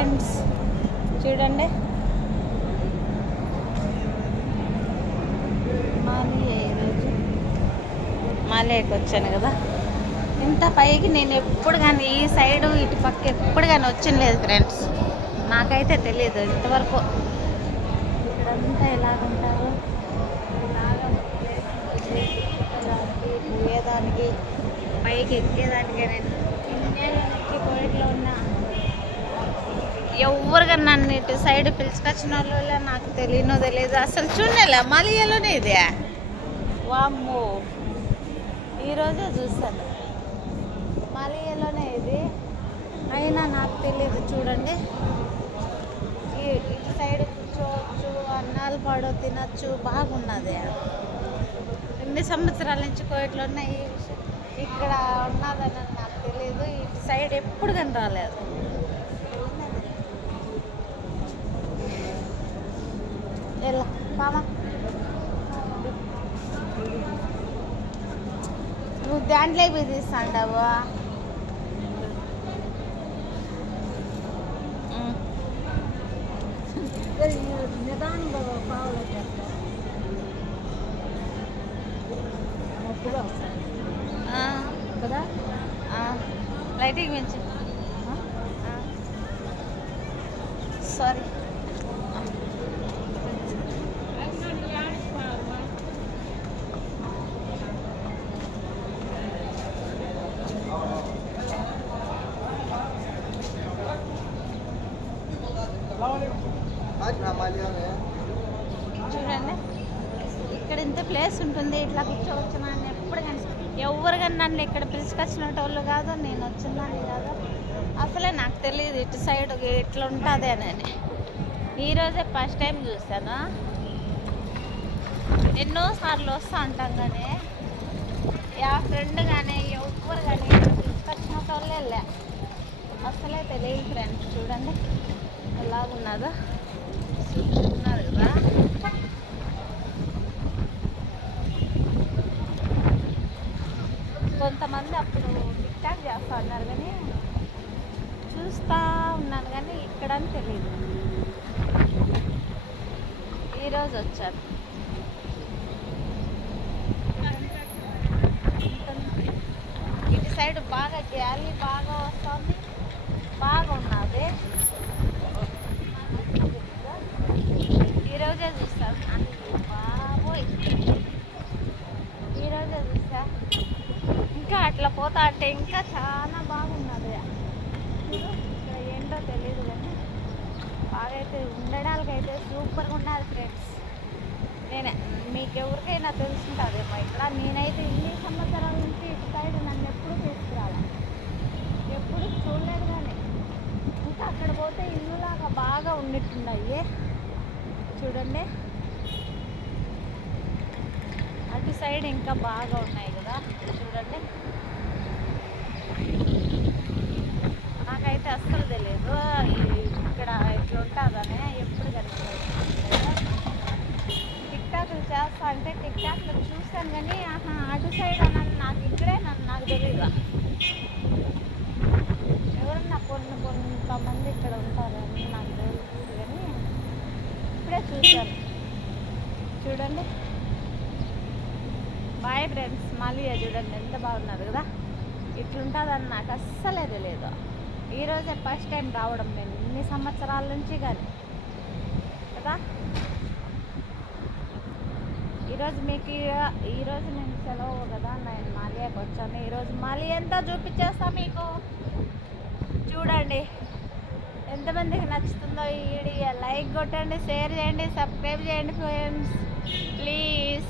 Friends, చూడండి మాలేకి వచ్చాను కదా. ఇంత పైకి నేను ఎప్పుడు కానీ ఈ సైడు ఇటు పక్క ఎప్పుడు కానీ వచ్చిన లేదు ఫ్రెండ్స్. నాకైతే తెలియదు ఇంతవరకు ఇక్కడంతా ఎలాగుంటారు. ఇలాగా పోయేదానికి పైకి ఎక్కేదానికి నేను ఇన్నేళ్ళకి కోయిట్లో ఉన్నా. ఎవరుగా నన్ను ఇటు సైడ్ పిలుచుకొచ్చిన వాళ్ళు నాకు తెలియదు అసలు. చూడలే మలయలోనే ఇది. వామ్మో, ఈరోజే చూస్తాను మలయలోనే ఇది. అయినా నాకు తెలియదు. చూడండి, ఇటు సైడ్ కూర్చోవచ్చు, అన్నాలు పాడో తినచ్చు, బాగున్నది. 2 సంవత్సరాల నుంచి కోయిట్లో ఉన్న ఈ విషయం ఇక్కడ ఉన్నదని నాకు తెలియదు. ఇటు సైడ్ ఎప్పుడు కానీ రాలేదు. ఎలా మామా, నువ్వు దాంట్లోకి పోయి తీస్తాండవు. కదా లైటింగ్ పెంచు. సారీ, చూడండి ఇక్కడ ఇంత ప్లేస్ ఉంటుంది. ఇట్లా కూర్చోవచ్చు. నన్ను ఎప్పుడు కానీ ఎవరు కానీ నన్ను ఇక్కడ పిలుచుకొచ్చినట్టు వాళ్ళు కాదు, నేను వచ్చిందని కాదు. అసలే నాకు తెలియదు ఇటు సైడ్ ఇట్లా ఉంటుంది అని. ఈరోజే ఫస్ట్ టైం చూసాను. ఎన్నోసార్లు వస్తూ ఉంటాం కానీ యా ఫ్రెండ్ కానీ ఎవరు కానీ పిలుచుకొచ్చినట్టు వాళ్ళే వెళ్ళా. అసలే తెలియదు ఫ్రెండ్స్. చూడండి ఎలాగున్నదో, చూస్తున్నారు కదా. కొంతమంది అప్పుడు టిక్టాక్ చేస్తూ ఉన్నారు కానీ చూస్తూ ఉన్నాను కానీ ఇక్కడని తెలియదు. ఈరోజు వచ్చాను. ఇటు సైడ్ బాగా గాలి బాగా వస్తుంది, బాగున్నది. ఈరోజే చూస్తాను. బాబోయ్, ఈరోజే చూసా. ఇంకా అట్లా పోతా అంటే ఇంకా చాలా బాగున్నది. ఇక్కడ ఏంటో తెలియదు కానీ బాగా అయితే ఉండడానికైతే సూపర్గా ఉన్నది ఫ్రెండ్స్. నేనే మీకు ఎవరికైనా తెలుసుంటుందేమో ఇక్కడ. నేనైతే ఇన్ని సంవత్సరాల నుంచి ఇటు సైడ్ నన్ను ఎప్పుడు తీసుకురాలి, ఎప్పుడు చూడలేదు. కానీ ఇంకా అక్కడ పోతే ఇల్లులాగా బాగా ఉన్నట్టున్నాయి. చూడండి అటు సైడ్ ఇంకా బాగా ఉన్నాయి కదా. చూడండి నాకైతే అస్సలు తెలియదు ఇక్కడ ఇట్లా ఉంటుందని. ఎప్పుడు కనిపించలేదు. టిక్టాక్లు చేస్తా అంటే టిక్టాక్లు చూస్తాను కానీ అటు సైడ్ అన్నది నాకు ఇక్కడే నాకు తెలీదు. ఎవరన్నా కొంతమంది ఇక్కడ ఉంటారని నాకు తెలియదు కానీ ఇప్పుడే చూశాను. చూడండి బాయ్ ఫ్రెండ్స్. మళ్ళీ చూడండి ఎంత బాగున్నారు కదా. ఇట్లుంటుందని నాకు అస్సలే తెలియదు. ఈరోజే ఫస్ట్ టైం రావడం నేను ఇన్ని సంవత్సరాల నుంచి కానీ కదా. ఈరోజు మీకు ఈరోజు నేను సెలవు కదా, నేను మాలియాకి వచ్చాను. ఈరోజు మాలియా ఎంత చూపించేస్తా మీకు. చూడండి ఎంతమందికి నచ్చుతుందో ఈ వీడియో. లైక్ కొట్టండి, షేర్ చేయండి, సబ్స్క్రైబ్ చేయండి ఫ్రెండ్స్ ప్లీజ్.